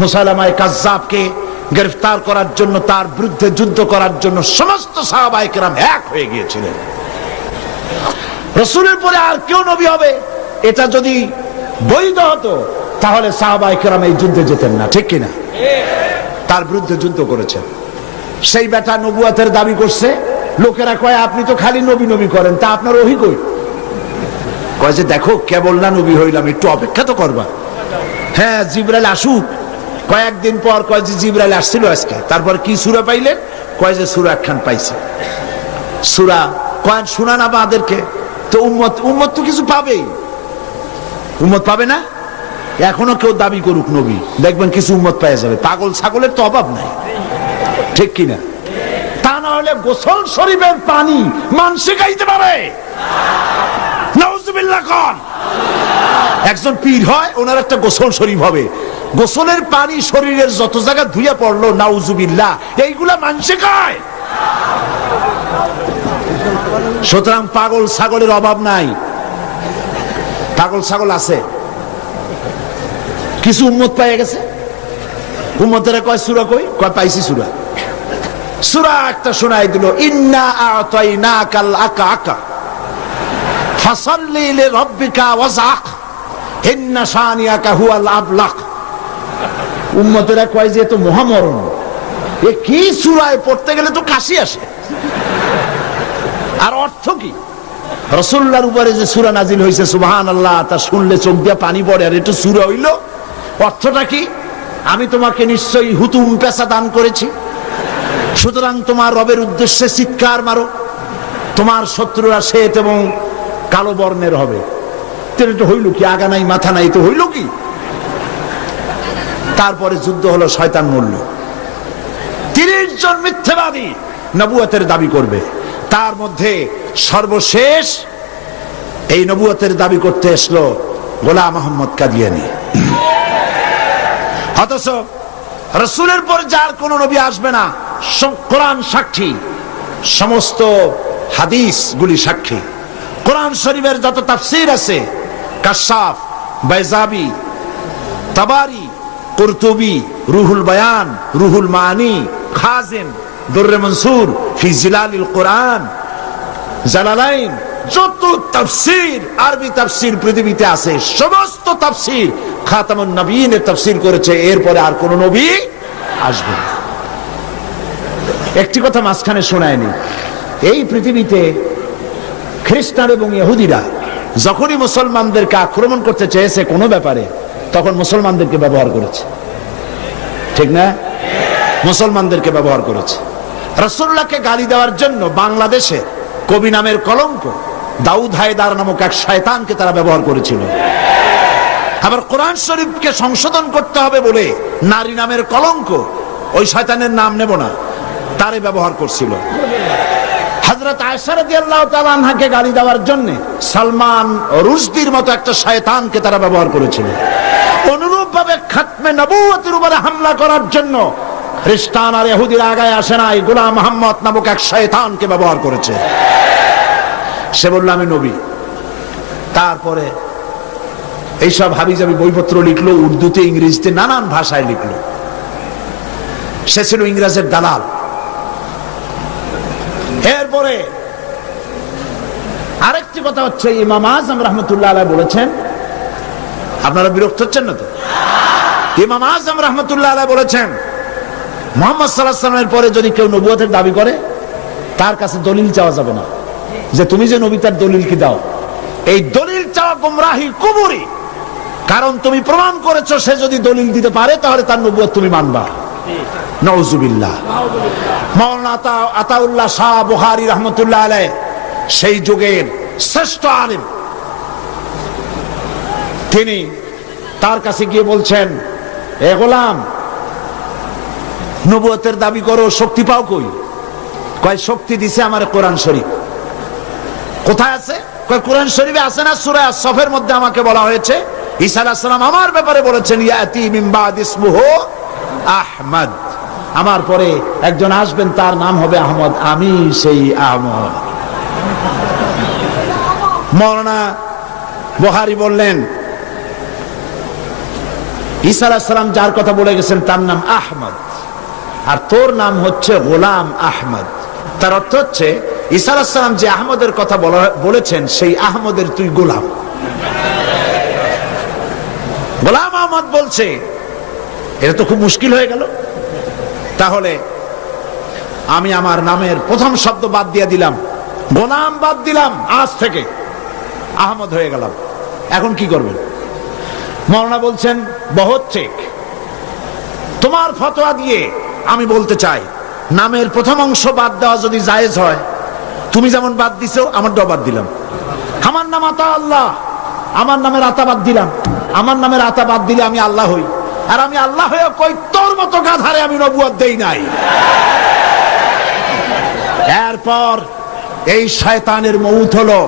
মুসালামায় কাজ্জাবকে গ্রেফতার করার জন্য, তার বিরুদ্ধে যুদ্ধ করার জন্য সমস্ত সাহাবাহিকেরাম এক হয়ে গিয়েছিলেন। রসুলের পরে আর কেউ নবী হবে, এটা যদি বৈধ হতো, তাহলে সাহাবাহিকেরাম এই যুদ্ধে যেতেন না, ঠিক কিনা? তার বিরুদ্ধে যুদ্ধ করেছেন। সেই বেটা নবুয়াতের দাবি করছে, লোকেরা কয়, আপনি তো খালি নবী নবী করেন, তা আপনার ওহি কই? কয় যে, দেখো, কেবল না নবী হইলাম, একটু অপেক্ষা তো করবা। হ্যাঁ জিব্রাইল আসুক। কয়েকদিন পর কয় যে জিব্রাইল আসছিল আজকে, তারপর কি সুরা পাইলেন? কয় যে সুরা একখান পাইছে। সুরা কয়েন শোনা না আমাদেরকে তো উম্মত উম্মত তো কিছু পাবেই। উম্মত পাবে না? এখনও কেউ দাবি করুক নবী, দেখবেন কিছু উম্মত পাওয়া যাবে। পাগল ছাগলের তো অভাব নাই। ঠিক কিনা? তা না হলে গোসল শরীফের পানি মানসে গাইতে পারে। একজন পীর হয়, ওনার একটা গোসল শরীফ হবে। গোসলের পানি শরীরের যত জায়গা ধুয়ে পড়ল, নাউজুবিল্লাহ, এইগুলা মানসে খায়। সুতরাং পাগল ছাগলের অভাব নাই। পাগল ছাগল আছে। কিছু উম্মত পাইয়া গেছে? উম্মতেরা কয়, সুরা কই? কয়, পাইছি সুরা। সুরা একটা শোনাই দিল, ইন্না আতাইনা কাল আকা আকা। ফাসাল্লি লিরাব্বিকা ওয়াজআক। ইন্না শানিয়াকা হুয়াল আবলাক। উম্মতেরা কয় যে তো মহামরণ। এ কি সুরায় পড়তে গেলে তো কাশি আসে। আর অর্থ কি? রসুল্লার উপরে যে সুরা নাজিল হয়েছে সুবহান আল্লাহ তা শুনলে চোখ দিয়ে পানি পড়ে, আর একটু সুরা হইল। অর্থটা কি? আমি তোমাকে নিশ্চয়ই হুতুম পেশা দান করেছি। সুতরাং তোমার রবের উদ্দেশ্যে চিৎকার মারো। তোমার শত্রুরা শ্বেত এবং কালো বর্ণের হবে। তো হইল কি? আগা নাই, মাথা নাই, তো হইল কি? তারপরে যুদ্ধ হলো শয়তান মূল্য। তিরিশ জন মিথ্যেবাদী নবুয়তের দাবি করবে। তার মধ্যে সর্বশেষ এই নবুয়তের দাবি করতে এসলো গোলাম মোহাম্মদ কাদিয়ানি। অথচ রসুলের পর যার কোন নবী আসবে না কোরআন সাক্ষী, সমস্ত হাদিস গুলি সাক্ষী। কোরআন শরীফের যত তাফসির আছে, কাশাফ, বাইজাবি, তাবারি কুরতুবি, রুহুল বায়ান, রুহুল মানি, খাজিন, দুর্রে মনসুর, ফি জিলালিল কোরআন। জালালাইন, যত তাফসির, আরবি তাফসির পৃথিবীতে আছে, সমস্ত তাফসির খাতামুন নবীনের তাফসির করেছে, এরপরে আর কোন নবী আসবে একটি কথা মাঝখানে শোনায়নি। এই পৃথিবীতে খ্রিস্টান এবং ইহুদিরা যখনই মুসলমানদেরকে আক্রমণ করতে চেয়েছে কোনো ব্যাপারে তখন মুসলমানদেরকে ব্যবহার করেছে। ঠিক না? মুসলমানদেরকে ব্যবহার করেছে। রসুল্লাহকে গালি দেওয়ার জন্য বাংলাদেশে কবি নামের কলঙ্ক দাউদ হায়দার নামক এক শয়তানকে তারা ব্যবহার করেছিল। আবার কোরআন শরীফকে সংশোধন করতে হবে বলে নারী নামের কলঙ্ক ওই শয়তানের নাম নেব না, তারে ব্যবহার করছিল। হজরত আয়সারকে গালি দেওয়ার জন্য সালমান রুশদির মতো একটা শয়তানকে তারা ব্যবহার করেছিল। খাতমে নবুয়তের উপরে হামলা করার জন্য খ্রিস্টান আর ইহুদির আগায় আসে নাই, গোলাম মোহাম্মদ নামক এক শয়তানকে ব্যবহার করেছে। সে বলল, আমি নবী। তারপরে এইসব হাবিজাবি বইপত্র লিখলো, উর্দুতে, ইংরেজিতে, নানান ভাষায় লিখলো। সে ছিল ইংরেজের দালাল। এরপরে আরেকটি কথা হচ্ছে, ইমাম আজম রহমতুল্লাহ বলেছেন, আপনারা বিরক্ত হচ্ছেন না তো? ইমাম আজম রহমতুল্লাহ বলেছেন, মোহাম্মদ সাল্লাহ সাল্লামের পরে যদি কেউ নবুয়তের দাবি করে, তার কাছে দলিল চাওয়া যাবে না। যে তুমি যে নবী, তার দলিল কি দাও? এই দলিল চাওয়া গুমরাহি কুবুরি। কারণ তুমি প্রমাণ করেছ, সে যদি দলিল দিতে পারে, তাহলে তার নবুয়ত তুমি মানবা। নওজুবিল্লাহ আতা- আতাউল্লাহ শাহ বুহারি রহমতুল্লাহ আলাই সেই যুগের শ্রেষ্ঠ আলিম। তিনি তার কাছে গিয়ে বলছেন এ গোলাম, নবুয়তের দাবি করো, শক্তি পাও কই? কয়, শক্তি দিছে আমার কোরআন শরীফ। কোথায় আছে? কয়, কোরআন শরীফে আছে না সূরা সফের মধ্যে আমাকে বলা হয়েছে? ঈসা আলাইহিস সালাম আমার ব্যাপারে বলেছেন, ইয়াতি মিন বাদ ইসমুহু আহমদ। আমার পরে একজন আসবেন, তার নাম হবে আহমদ। আমি সেই আহমদ। মৌলানা বুহারি বললেন ঈসা আলাহিসাল্লাম যার কথা বলে গেছেন, তার নাম আহমদ। আর তোর নাম হচ্ছে গোলাম আহমদ। তার অর্থ হচ্ছে, ঈসা আলাহিসাল্লাম যে আহমদের কথা বলা- বলেছেন, সেই আহমদের তুই গোলাম। গোলাম আহমদ বলছে, এটা তো খুব মুশকিল হয়ে গেল। তাহলে, আমি আমার নামের প্রথম শব্দ বাদ দিয়ে দিলাম। গোলাম বাদ দিলাম, আজ থেকে আহমদ হয়ে গেলাম। এখন কি করবেন? মৌলানা বলছেন, বহুত ঠিক। তোমার ফতোয়া দিয়ে আমি বলতে চাই, নামের প্রথম অংশ বাদ দেওয়া যদি জায়েজ হয়, তুমি যেমন বাদ দিছো আমার বাদ দিলাম। আমার নাম আতা আল্লাহ, আমার নামের আতা বাদ দিলাম। আমার নামের আতা বাদ দিলে আমি আল্লাহ হই। আর আমি আল্লাহ হয়ে কই তোর মতো গাধারে আমি নবুয়াদ দেই নাই। এরপর এই শয়তানের মৌত হলো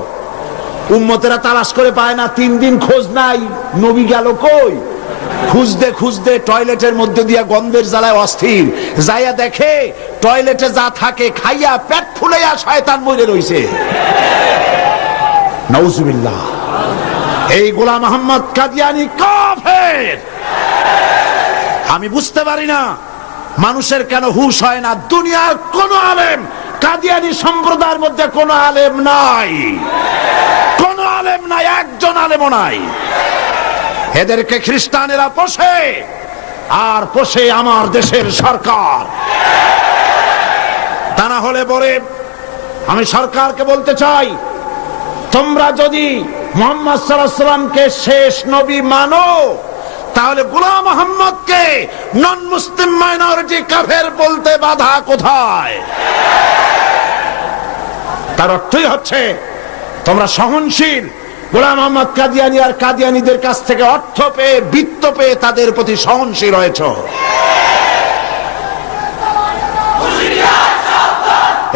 উম্মতেরা তালাশ করে পায় না, তিন দিন খোঁজ নাই। নবী গেল কই? খুঁজতে খুঁজতে টয়লেটের মধ্যে দিয়া গন্ধের জ্বালায় অস্থির। যাইয়া দেখে টয়লেটে যা থাকে খাইয়া পেট ফুলাইয়া শয়তান মরে রইছে। নউজুবিল্লাহ। এই গোলাম মোহাম্মদ কাদিয়ানি কাফের। আমি বুঝতে পারি না, মানুষের কেন হুশ হয় না? দুনিয়ার কোন আলেম কাদিয়ানি সম্প্রদায়ের মধ্যে কোন আলেম নাই। আলেম নাই, একজন আলেমও নাই। এদেরকে খ্রিস্টানেরা পোষে, আর পোষে আমার দেশের সরকার। তা না হলে পরে আমি সরকারকে বলতে চাই, তোমরা যদি মোহাম্মদ সাল্লাহ সাল্লামকে শেষ নবী মানো, তাহলে গুলাম মোহাম্মদকে নন মুসলিম মাইনরিটি কাফের বলতে বাধা কোথায়? তার অর্থই হচ্ছে তোমরা সহনশীল। গোলাম কাদিয়ানি আর কাদিয়ানিদের কাছ থেকে অর্থ পেয়ে, বৃত্ত পেয়ে তাদের প্রতি সহনশীল হয়েছ।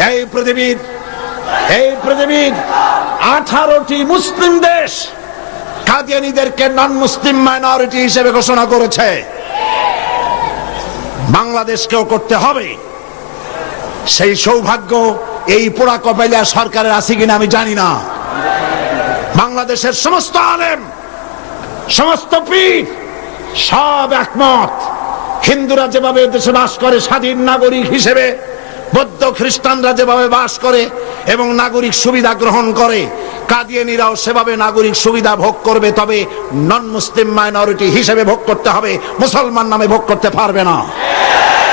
এই পৃথিবীর এই পৃথিবীর আঠারোটি মুসলিম দেশ কাদিয়ানিদেরকে নন মুসলিম মাইনরিটি হিসেবে ঘোষণা করেছে। বাংলাদেশকেও করতে হবে। সেই সৌভাগ্য এই পোড়া কপাইলা সরকারের আছে কিনা আমি জানি না। বাংলাদেশের সমস্ত আলেম, সমস্ত পীর, সব একমত। হিন্দুরা যেভাবে দেশে বাস করে, স্বাধীন নাগরিক হিসেবে, বৌদ্ধ খ্রিস্টানরা যেভাবে বাস করে এবং নাগরিক সুবিধা গ্রহণ করে, কাদিয়ানিরাও সেভাবে নাগরিক সুবিধা ভোগ করবে, তবে নন মুসলিম মাইনরিটি হিসেবে ভোগ করতে হবে, মুসলমান নামে ভোগ করতে পারবে না।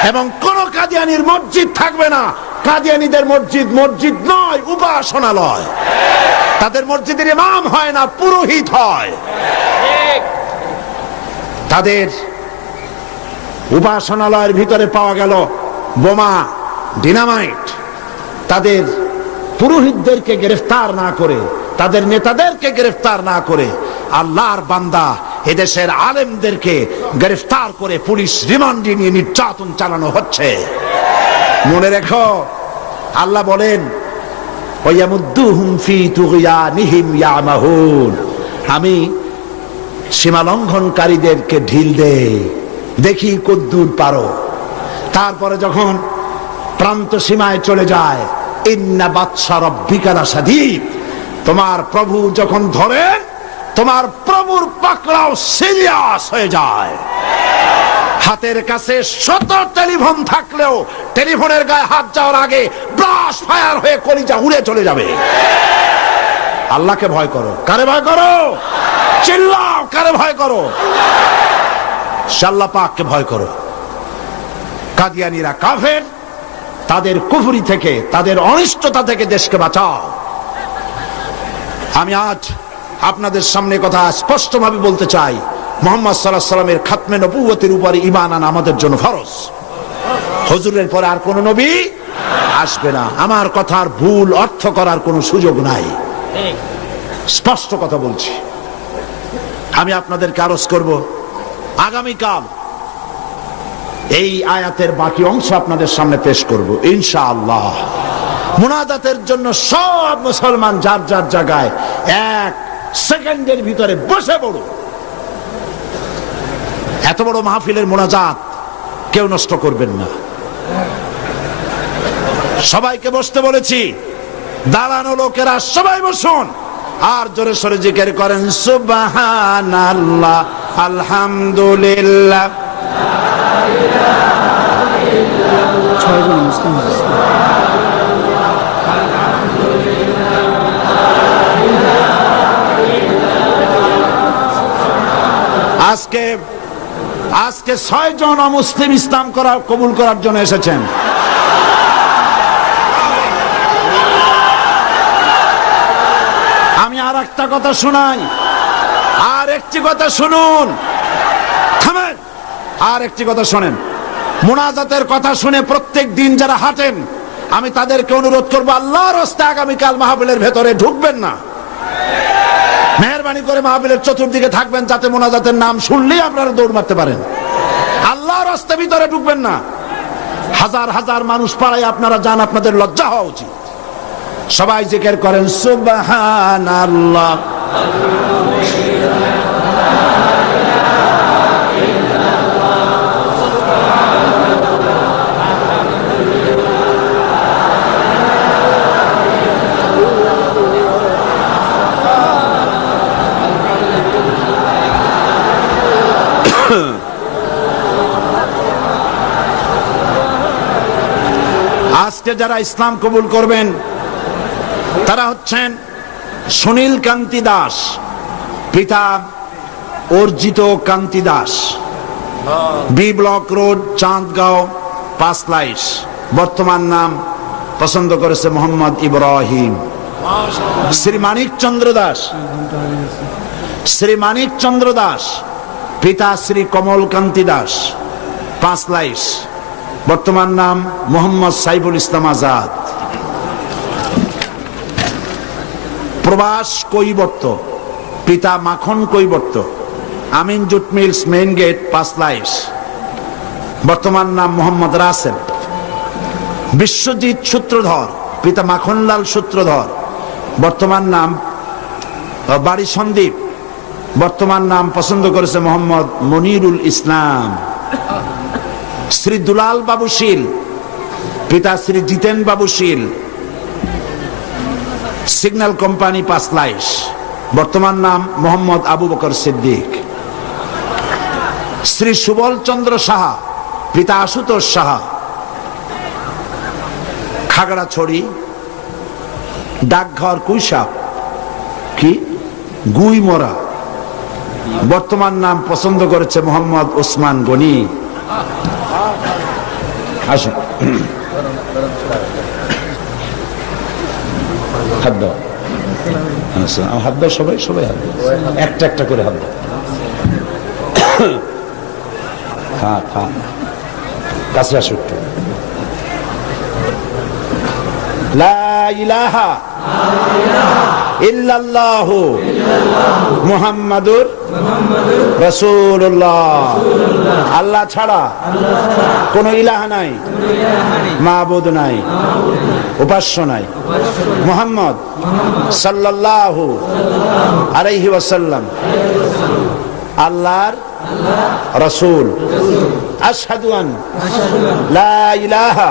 এবং কোন কাদিয়ানির মসজিদ থাকবে না। কাদিয়ানিদের মসজিদ মসজিদ নয়, উপাসনালয়। তাদের মসজিদের ইমাম হয় না পুরোহিত হয়। তাদের উপাসনালয়ের ভিতরে পাওয়া গেল বোমা ডিনামাইট। তাদের পুরোহিতদেরকে গ্রেফতার না করে তাদের নেতাদেরকে গ্রেফতার না করে আল্লাহর বান্দা এদেশের আলেমদেরকে গ্রেফতার করে পুলিশ রিমান্ডে নিয়ে নির্যাতন চালানো হচ্ছে। মনে রেখো আল্লাহ বলেন আমি সীমা লঙ্ঘনকারীদেরকে ঢিল দে দেখি কদ্দূর পারো। তারপরে যখন প্রান্ত সীমায় চলে যায়, ইন্না বাদশা রব্বিকারা সাদীদ তোমার প্রভু যখন ধরে, তোমার প্রভুর পাকড়াও সিরিয়াস হয়ে যায়। হাতের কাছে শত টেলিফোন থাকলেও টেলিফোনের গায়ে হাত যাওয়ার আগে ফায়ার হয়ে কলিজা উড়ে চলে যাবে। আল্লাহকে ভয় করো। কারে ভয় করো? চিল্লাও, কারে ভয় করো? পাককে ভয় করো। কাদিয়ানিরা কাফের, তাদের কুফুরি থেকে, তাদের অনিষ্টতা থেকে দেশকে বাঁচাও। আমি আজ আপনাদের সামনে কথা স্পষ্টভাবে বলতে চাই। মোহাম্মদ সাল্লাহ সাল্লামের খাতমে নবুয়তের উপরে ইমান আনা আমাদের জন্য ফরজ। হজুরের পরে আর কোন নবী আসবে না। আমার কথার ভুল অর্থ করার কোনো সুযোগ নাই। স্পষ্ট কথা বলছি। আমি আপনাদেরকে আরজ করব আগামীকাল এই আয়াতের বাকি অংশ আপনাদের সামনে পেশ করব ইনশাআল্লাহ। মুনাদাতের জন্য সব মুসলমান যার যার জায়গায় এক সেকেন্ডের ভিতরে বসে পড়ো এত বড় মাহফিলের মোনাজাত কেউ নষ্ট করবেন না। সবাইকে বসতে বলেছি। দাঁড়ানো লোকেরা সবাই বসুন। আর জোরে সরে জিজ্ঞের করেন সুবাহান আল্লাহ আলহামদুলিল্লাহ ছয়জন। আজকে আজকে ছয় জন মুসলিম ইসলাম করা কবুল করার জন্য এসেছেন আমি আর একটা কথা শোনাই। আর একটি কথা শুনুন। আর একটি কথা শোনেন। মোনাজাতের কথা শুনে প্রত্যেক দিন যারা হাঁটেন, আমি তাদেরকে অনুরোধ করব, আল্লাহর হস্তে আগামীকাল মাহবিলের ভেতরে ঢুকবেন না। মেহরবানি করে মাহবিলের চতুর্দিকে থাকবেন যাতে মোনাজাতের নাম শুনলেই আপনারা দৌড় মারতে পারেন। আল্লাহর হস্তে ভিতরে ঢুকবেন না। হাজার হাজার মানুষ পাড়ায় আপনারা যান, আপনাদের লজ্জা হওয়া উচিত। সবাই জিকের করেন সুবাহান আল্লাহ আজকে যারা ইসলাম কবুল করবেন তারা হচ্ছেন সুনীল কান্তি দাস, পিতা Arjit Kanti Das. B block road, Chandgaon, Panchlaish বর্তমান নাম পছন্দ করেছে মোহাম্মদ ইব্রাহিম। শ্রী মানিক চন্দ্র দাস। শ্রী মানিক চন্দ্র দাস, পিতা শ্রী কমল কান্তি দাস। পাঁচ লাইস বর্তমান নাম মোহাম্মদ সাইফুল ইসলাম আজাদ। প্রবাস কৈবর্ত, পিতা Makhan Kaibarta, Amin jute mills main gate Panchlaish বর্তমান নাম মোহাম্মদ রাসেল। বিশ্বজিৎ সূত্রধর, পিতা মাখনলাল সূত্রধর। বর্তমান নাম বাড়ি সন্দীপ। বর্তমান নাম পছন্দ করেছে মোহাম্মদ মনিরুল ইসলাম। শ্রী দুলাল বাবুশীল পিতা শ্রী জিতেন বাবু শীল। সিগন্যাল কোম্পানি পাঁচ লাইস। বর্তমান নাম মোহাম্মদ আবু বকর সিদ্দিক। শ্রী সুবল চন্দ্র সাহা, পিতা আশুতোষ সাহা। খাগড়াছড়ি ডাকঘর কুইসাপ কি? গুই মরা। বর্তমান নাম পছন্দ করেছে মোহাম্মদ ওসমান গনি। আসুন। হাত দাও। আচ্ছা, হাত দাও সবাই সবাই হাত দাও। একটা একটা করে হাত দাও। খা খা কাছে আসো একটু। আল্লাহ ছাড়া কোন ইলাহা নাই মাবুদ নাই। উপাস্য নাই। মুহাম্মদ সাল্লাল্লাহু আলাইহি ওয়াসাল্লাম। আল্লাহর রাসূল। ইলাহা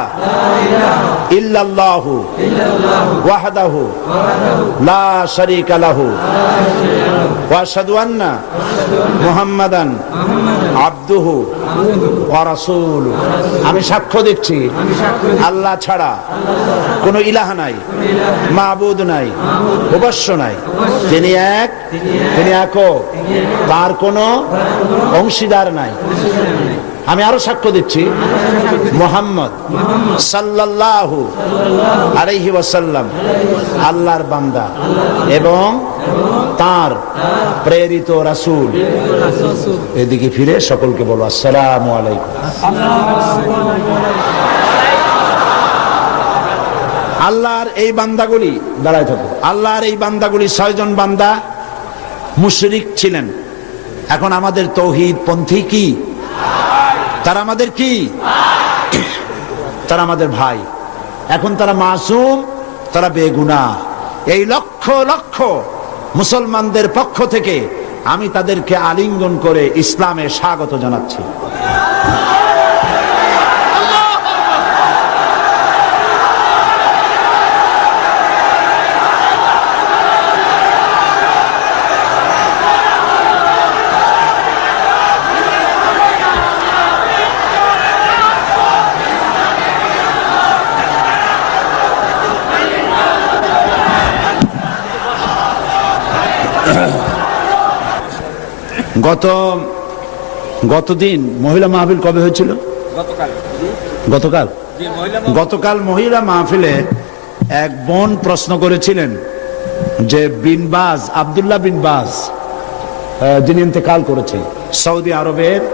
ইল্লাল্লাহু ওয়াহদাহু লা শারীকা লাহু। ওয়া আন্না মুহাম্মাদান আবদুহু আমি সাক্ষ্য দিচ্ছি, আল্লাহ ছাড়া কোনো ইলাহ নাই মাহবুদ নাই, উপাস্য নাই। তিনি এক, তিনি একক তার কোনো অংশীদার নাই। আমি আরও সাক্ষ্য দিচ্ছি, মোহাম্মদ সাল্লাল্লাহু আলাইহি ওয়াসাল্লাম আল্লাহর বান্দা এবং তার প্রেরিত রাসুল। এদিকে ফিরে সকলকে বলো, আসসালামু আল্লাহর এই বান্দাগুলি, দাঁড়ায় থাকো, আল্লাহর এই বান্দাগুলি ছয়জন বান্দা মুশরিক ছিলেন। এখন আমাদের তৌহিদ পন্থী কি? তারা আমাদের কি? তারা আমাদের ভাই। এখন তারা মাসুম, তারা বেগুনা। এই লক্ষ লক্ষ মুসলমানদের পক্ষ থেকে আমি তাদেরকে আলিঙ্গন করে ইসলামে স্বাগত জানাচ্ছি। গত গতদিন মহিলা মাহফিল কবে হয়েছিল? গতকাল। গতকাল? মহিলা মাহফিলে। এক বোন প্রশ্ন করেছিলেন যে বিন বাজ আবদুল্লাহ বিন বাজ আহ, যিনি ইন্তেকাল করেছেন সৌদি আরবের আহ,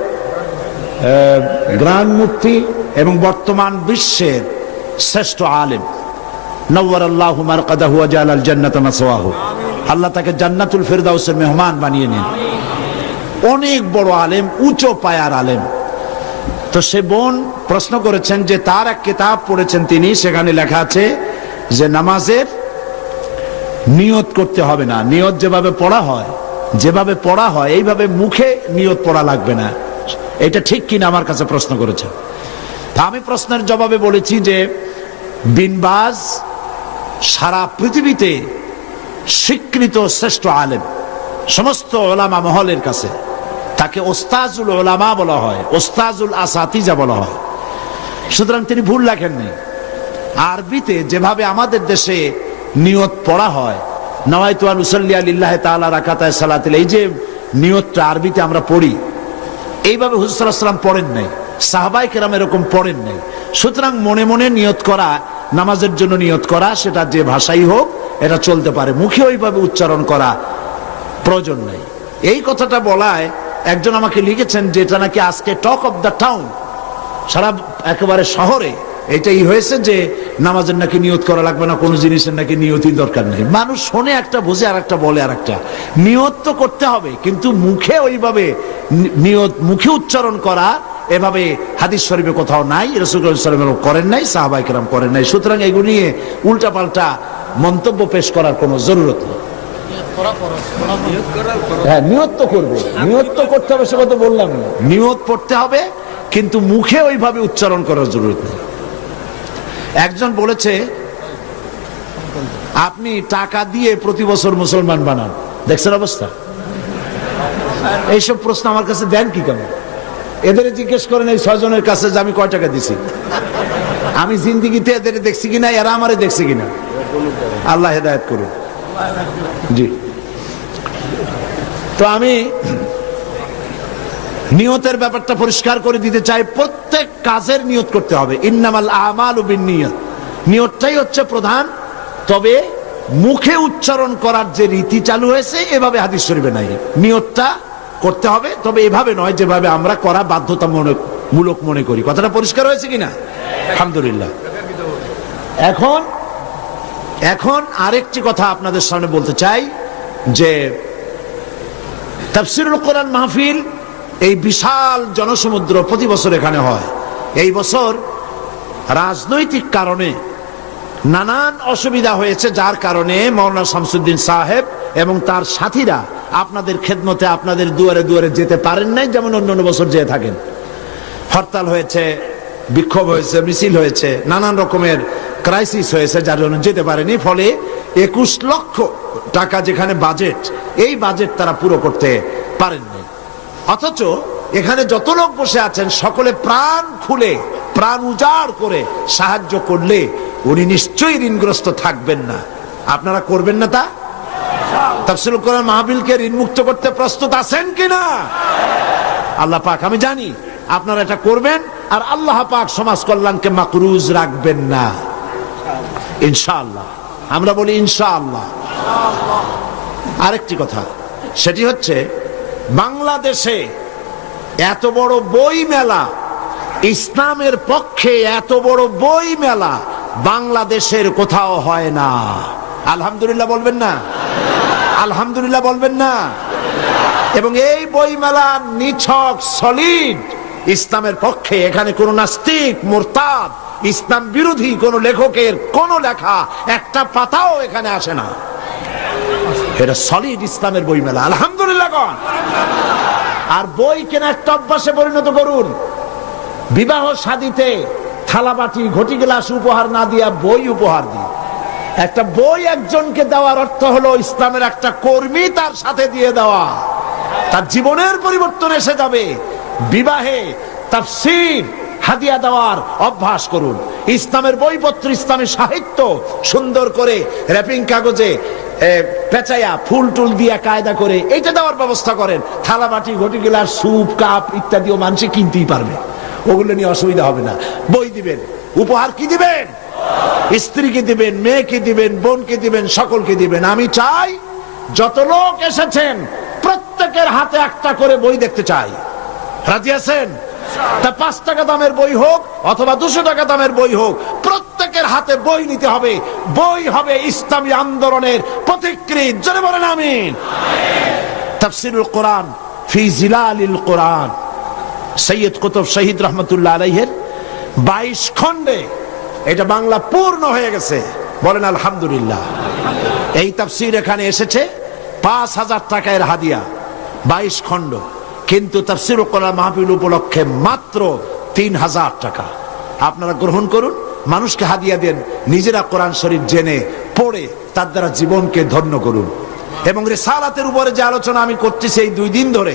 গ্রান্ড মুফতি এবং বর্তমান বিশ্বের শ্রেষ্ঠ আলেম। নওয়ার আল্লাহ মারকাদাহু ওয়াজাল আল জান্নাত মাসওয়াহু। আল্লাহ তাকে জান্নাতুল ফেরদাউসের মেহমান বানিয়ে নেন। অনেক বড় আলেম, উঁচু পায়ার আলেম। তো সে বোন প্রশ্ন করেছেন যে তার এক কিতাব পড়েছেন তিনি, সেখানে লেখা আছে যে নামাজের নিয়ত করতে হবে না, নিয়ত যেভাবে পড়া হয়, যেভাবে পড়া হয়, এইভাবে মুখে নিয়ত পড়া লাগবে না। এটা ঠিক কিনা আমার কাছে প্রশ্ন করেছে তা আমি প্রশ্নের জবাবে বলেছি যে বিনবাজ সারা পৃথিবীতে স্বীকৃত শ্রেষ্ঠ আলেম, সমস্ত ওলামা মহলের কাছে। তাকে ওস্তাজুল ওলামা বলা হয়, ওস্তাজুল আসাতিজা বলা হয়। সুতরাং তিনি ভুল লেখেননি। আরবিতে যেভাবে আমাদের দেশে নিয়ত পড়া হয় নওয়াইতু আন উসাল্লি আলিল্লাহ তাআলা রাকাতায় সালাতিল, এই যে নিয়তটা আরবিতে আমরা পড়ি, এইভাবে পড়েন নাই কেরাম এরকম পড়েন নাই। সুতরাং মনে মনে নিয়ত করা, নামাজের জন্য নিয়ত করা, সেটা যে ভাষাই হোক, এটা চলতে পারে। মুখে ওইভাবে উচ্চারণ করা প্রয়োজন নেই। এই কথাটা বলায় একজন আমাকে লিখেছেন যে এটা নাকি আজকে টক অফ দ্য টাউন সারা একেবারে শহরে এটাই হয়েছে যে নামাজের নাকি নিয়ত করা লাগবে না, কোনো জিনিসের নাকি নিয়তির দরকার নেই। মানুষ শোনে একটা, বুঝে আর একটা বলে আর একটা নিয়ত তো করতে হবে, কিন্তু মুখে ওইভাবে নিয়ত, মুখে উচ্চারণ করা, এভাবে হাদিস শরীফে কোথাও নাই রসুলাম করেন নাই সাহাবাই কেরাম করেন নাই। সুতরাং এগুলো নিয়ে উল্টাপাল্টা মন্তব্য পেশ করার কোনো জরুরত নেই। হ্যাঁ নিয়ত তো করবে। নিয়ত তো করতে হবে সে কথা বললাম না। নিয়ত পড়তে হবে, কিন্তু মুখে ওইভাবে উচ্চারণ করার জরুরত নেই। একজন বলেছে, আপনি টাকা দিয়ে প্রতি বছর মুসলমান বানান। দেখছেন অবস্থা? এইসব প্রশ্ন আমার কাছে দেন কি কেমন এদের জিজ্ঞেস করেন, এই ছয়জনের কাছে যে আমি কয় টাকা দিছি? আমি জিন্দিগিতে এদের দেখছি কিনা, এরা আমারে দেখছি কিনা? আল্লাহ হেদায়ত করুন জি। তো আমি নিয়তের ব্যাপারটা পরিষ্কার করে দিতে চাই। প্রত্যেক কাজের নিয়ত করতে হবে। ইন্নামাল আমাল বিন নিয়ত নিয়তটাই হচ্ছে প্রধান। তবে মুখে উচ্চারণ করার যে রীতি চালু হয়েছে, এভাবে হাদিস শরীফে নাই। নিয়তটা করতে হবে। তবে এভাবে নয় যেভাবে আমরা করা বাধ্যতা মনে মূলক মনে করি। কথাটা পরিষ্কার হয়েছে কিনা? আলহামদুলিল্লাহ। এখন এখন আরেকটি কথা আপনাদের সামনে বলতে চাই, যে তাফসিরুল কোরআন মাহফিল এই বিশাল জনসমুদ্র প্রতি বছর এখানে হয়। এই বছর রাজনৈতিক কারণে নানান অসুবিধা হয়েছে, যার কারণে মৌলানা শামসুদ্দিন সাহেব এবং তার সাথীরা আপনাদের খেদমতে আপনাদের দুয়ারে দুয়ারে যেতে পারেন নাই, যেমন অন্য অন্য বছর যেয়ে থাকেন। হরতাল হয়েছে, বিক্ষোভ হয়েছে, মিছিল হয়েছে, নানান রকমের ক্রাইসিস হয়েছে, যার জন্য যেতে পারেনি। ফলে একুশ লক্ষ টাকা যেখানে বাজেট, এই বাজেট তারা পুরো করতে পারেননি। অথচ এখানে যত লোক বসে আছেন, সকলে প্রাণ খুলে, প্রাণ উজাড় করে সাহায্য করলে উনি নিশ্চয়ই ঋণগ্রস্ত থাকবেন না। আপনারা করবেন না তা? তাফসিল কোরআন মাহবিলকে ঋণ মুক্ত করতে প্রস্তুত আছেন কিনা? আল্লাহ পাক, আমি জানি আপনারা এটা করবেন, আর আল্লাহ পাক সমাজ কল্যাণকে মাকরুজ রাখবেন না। ইনশাআল্লাহ। আমরা বলি ইনশাআল্লাহ। আরেকটি কথা, সেটি হচ্ছে বাংলাদেশে এত বড় বই মেলা, ইসলামের পক্ষে এত বড় বই মেলা বাংলাদেশের কোথাও হয় না। আলহামদুলিল্লাহ বলবেন না? আলহামদুলিল্লাহ বলবেন না? এবং এই বইমেলা নিছক, সলিড, ইসলামের পক্ষে এখানে কোন নাস্তিক, মোরতাদ ইসলাম বিরোধী কোন লেখকের কোন লেখা একটা পাতাও এখানে আসে না। এটা সলিড ইসলামের বইমেলা। আলহামদুলিল্লাহ গণ আর বই কেনা একটা অভ্যাসে পরিণত করুন। বিবাহ শাদিতে থালাবাটি ঘটি গ্লাস উপহার না দিয়া বই উপহার দিন। একটা বই একজনকে দেওয়ার অর্থ হলো ইসলামের একটা কর্মী তার সাথে দিয়ে দেওয়া। তার জীবনের পরিবর্তন এসে যাবে। বিবাহে তাফসীর হাদিয়া দেওয়ার অভ্যাস করুন। ইসলামের বইপত্র, ইসলামের সাহিত্য সুন্দর করে র্যাপিং কাগজে পেঁচাইয়া ফুল টুল দিয়া কায়দা করে এইটা দেওয়ার ব্যবস্থা করেন। থালা বাটি ঘটি গিলাস স্যুপ, কাপ ইত্যাদিও মানুষে কিনতেই পারবে। ওগুলো নিয়ে অসুবিধা হবে না। বই দিবেন। উপহার কি দিবেন? স্ত্রীকে দিবেন, মেয়েকে দিবেন, বোনকে দিবেন, সকলকে দিবেন। আমি চাই যত লোক এসেছেন, প্রত্যেকের হাতে একটা করে বই দেখতে চাই। রাজি আছেন? তা পাঁচ টাকা দামের বই হোক অথবা দুশো টাকা দামের বই হোক, প্রত্যেকের হাতে বই নিতে হবে। বই হবে ইসলামী আন্দোলনের প্রতিকৃত। জনে বলেন আমিন। তাফসিরুল কোরআন ফি জিলালিল কোরআন। সৈয়দ কুতুব শহীদ রহমতুল্লাহ আলাইহের বাইশ খণ্ডে এটা বাংলা পূর্ণ হয়ে গেছে। বলেন আলহামদুলিল্লাহ। এই তাফসির এখানে এসেছে পাঁচ হাজার টাকার হাদিয়া, বাইশ খণ্ড। কিন্তু তাফসির কোরআন মাহফিল উপলক্ষে মাত্র তিন হাজার টাকা। আপনারা গ্রহণ করুন, মানুষকে হাদিয়া দেন, নিজেরা কোরআন শরীফ জেনে পড়ে তার দ্বারা জীবনকে ধন্য করুন। এবং রেসালাতের উপরে যে আলোচনা আমি করতেছি এই দুই দিন ধরে,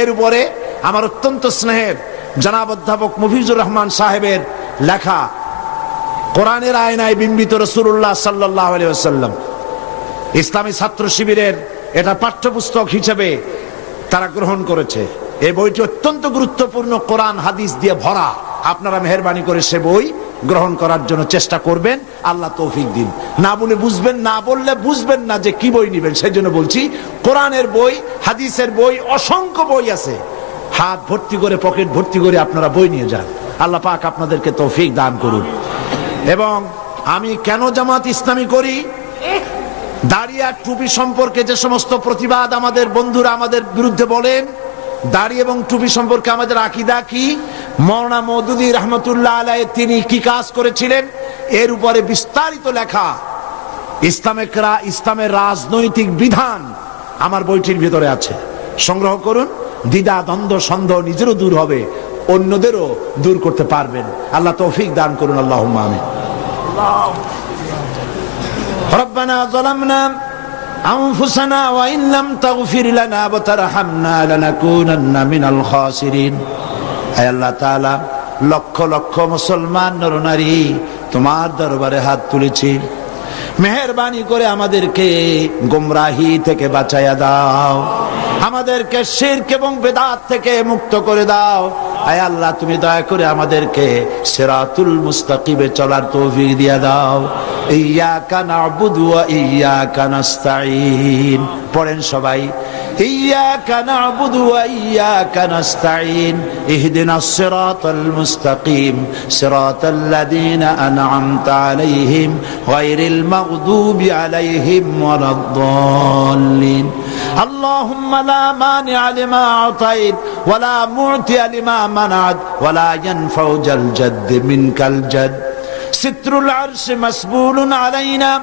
এর উপরে আমার অত্যন্ত স্নেহের জনাব অধ্যাপক মুফিজুর রহমান সাহেবের লেখা, কোরআনের আয়নায় বিম্বিত রসুল্লাহ সাল্লাহ আলিয়াল্লাম ইসলামী ছাত্র শিবিরের এটা পাঠ্যপুস্তক হিসেবে তারা গ্রহণ করেছে। এই বইটি অত্যন্ত গুরুত্বপূর্ণ কোরআন, হাদিস দিয়ে ভরা। আপনারা মেহরবানি করে সে বই গ্রহণ করার জন্য চেষ্টা করবেন। আল্লাহ তৌফিক দিন। না বলে বুঝবেন, না বললে বুঝবেন না যে কি বই নিবেন। সেই জন্য বলছি, কোরআনের বই, হাদিসের বই, অসংখ্য বই আছে। হাত ভর্তি করে, পকেট ভর্তি করে আপনারা বই নিয়ে যান। আল্লাহ পাক আপনাদেরকে তৌফিক দান করুন। এবং আমি কেন জামাত ইসলামী করি? দাড়ি আর টুপি সম্পর্কে যে সমস্ত প্রতিবাদ আমাদের বন্ধুরা আমাদের বিরুদ্ধে বলেন দাড়ি এবং টুপি সম্পর্কে আমাদের আকিদা কি? মৌলানা মৌদুদি রহমতুল্লাহ আলাই তিনি কি কাজ করেছিলেন? এর উপরে বিস্তারিত লেখা ইসলামেকরা ইসলামের রাজনৈতিক বিধান আমার বইটির ভিতরে আছে। সংগ্রহ করুন, দ্বিধা, দ্বন্দ্ব, সন্দেহ নিজেরও দূর হবে, অন্যদেরও দূর করতে পারবেন। আল্লাহ তৌফিক দান করুন আল্লাহ আমিন। ربنا ظلمنا أنفسنا وإن لم تغفر لنا وترحمنا لنكونن من الخاسرين আয় আল্লাহ তাআলা লক্ষ লক্ষ মুসলমান নরনারী তোমার দরবারে হাত তুলেছি মেহরবানি করে আমাদেরকে গোমরাহি থেকে বাঁচাইয়া দাও আমাদেরকে শিরক এবং বেদাত থেকে মুক্ত করে দাও আয় আল্লাহ, তুমি দয়া করে আমাদেরকে সেরাতুল মুস্তাকিবে চলার তৌফিক দিয়া দাও। ইয়া কানা ওয়া ইয়া কানাস্তাইন পড়েন সবাই। إياك نعبد وإياك نستعين اهدنا الصراط المستقيم صراط الذين أنعمت عليهم غير المغضوب عليهم ولا الضالين. اللهم لا مانع لما أعطيت ولا معطي لما منعت ولا ينفع جل الجد منك الجد. ستر العرش مسبول علينا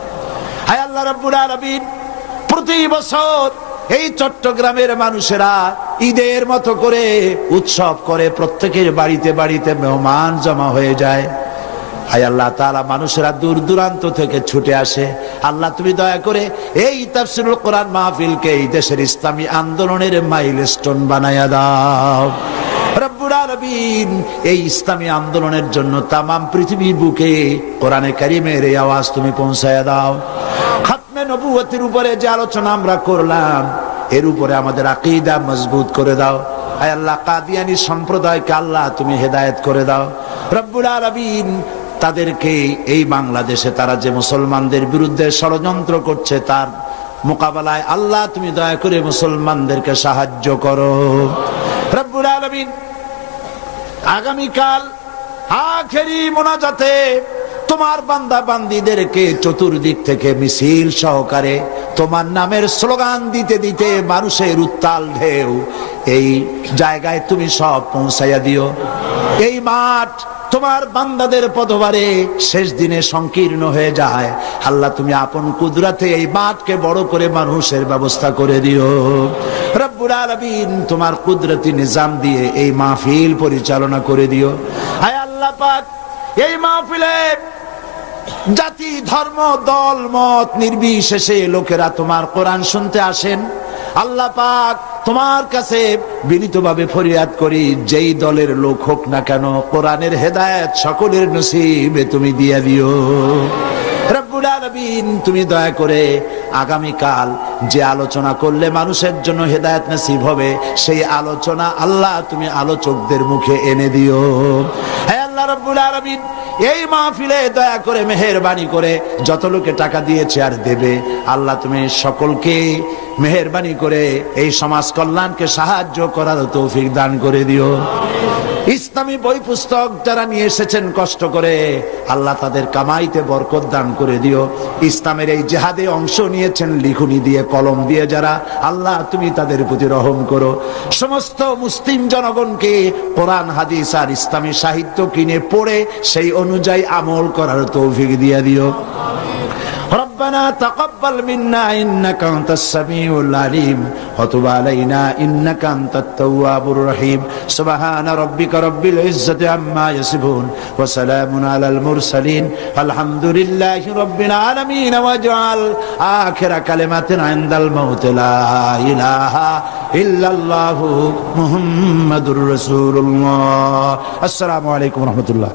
প্রতি বছর এই চট্টগ্রামের মানুষেরা ঈদের মতো করে উৎসব করে, প্রত্যেকের বাড়িতে বাড়িতে মেহমান জমা হয়ে যায়। হায় আল্লাহ তাআলা, মানুষেরা দূর দূরান্ত থেকে ছুটে আসে। আল্লাহ তুমি দয়া করে এই তাফসিরুল কোরআন মাহফিলকে এই দেশের ইসলামী আন্দোলনের মাইল স্টোন বানায়া দাও। এই ইসলামী আন্দোলনের জন্য তামাম পৃথিবীর বুকে কোরআনে কারিমের এই আওয়াজ তুমি পৌঁছায়া দাও। খাতমে নবুয়তের উপরে যে আলোচনা আমরা করলাম, এর উপরে আমাদের আকীদা মজবুত করে দাও। সম্প্রদায়কে আল্লাহ তুমি হেদায়েত করে দাও। তাদেরকে এই বাংলাদেশে তারা যে মুসলমানদের বিরুদ্ধে ষড়যন্ত্র করছে, তার মোকাবেলায় আল্লাহ তুমি দয়া করে মুসলমানদেরকে সাহায্য করো। রব্বুল আলামিন আগামীকাল আখেরি মোনাজাতে তোমার বান্দা বান্দিদেরকে চতুর্দিক থেকে মিছিল সহকারে তোমার নামের স্লোগান দিতে দিতে মানুষের উত্তাল ঢেউ। এই জায়গায় তুমি সব পৌঁছাইয়া দিও। এই মাঠ তোমার বান্দাদের পদবারে শেষ দিনে সংকীর্ণ হয়ে যায়। আল্লাহ, তুমি আপন কুদরাতে এই মাঠকে বড় করে মানুষের ব্যবস্থা করে দিও। আলামিন তোমার কুদরতি নিজাম দিয়ে এই মাহফিল পরিচালনা করে দিও। হায় আল্লাহ পাক, এই মাহফিলে জাতি, ধর্ম, দল, মত নির্বিশেষে লোকেরা তোমার কোরআন শুনতে আসেন। আল্লাহ পাক তোমার কাছে বিনীতভাবে ফরিয়াদ করি, যেই দলের লোক হোক না কেন, কোরআনের হেদায়েত সকলের নসিবে তুমি দিয়ে দিও। তুমি দয়া করে আগামীকাল যে আলোচনা করলে মানুষের জন্য হেদায়েত নসিব হবে, সেই আলোচনা আল্লাহ তুমি আলোচকদের মুখে এনে দিও। হ্যাঁ আল্লাহ রব্বুল আলামিন এই মাহফিলে দয়া করে মেহরবানি করে যত লোকে টাকা দিয়েছে আর দেবে, আল্লাহ তুমি সকলকে মেহরবানি করে এই সমাজ কল্যাণকে সাহায্য করার তৌফিক দান করে দিও। ইসলামী বই পুস্তক যারা নিয়ে এসেছেন কষ্ট করে, আল্লাহ তাদের কামাইতে বরকত দান করে দিও। ইসলামের এই জেহাদে অংশ নিয়েছেন লিখুনি দিয়ে কলম দিয়ে যারা, আল্লাহ তুমি তাদের প্রতি রহম করো। সমস্ত মুসলিম জনগণকে কোরআন, হাদিস আর ইসলামী সাহিত্য কিনে পড়ে, সেই অনুযায়ী আমল করার তৌফিক দিয়ে দিও। ربنا تقبل منا انك انت السميع العليم وتب علينا انك انت التواب الرحيم سبحان ربك رب العزه عما يصفون وسلام على المرسلين الحمد لله رب العالمين واجعل اخر كلمه عند الموت لا اله الا الله محمد رسول الله السلام عليكم ورحمه الله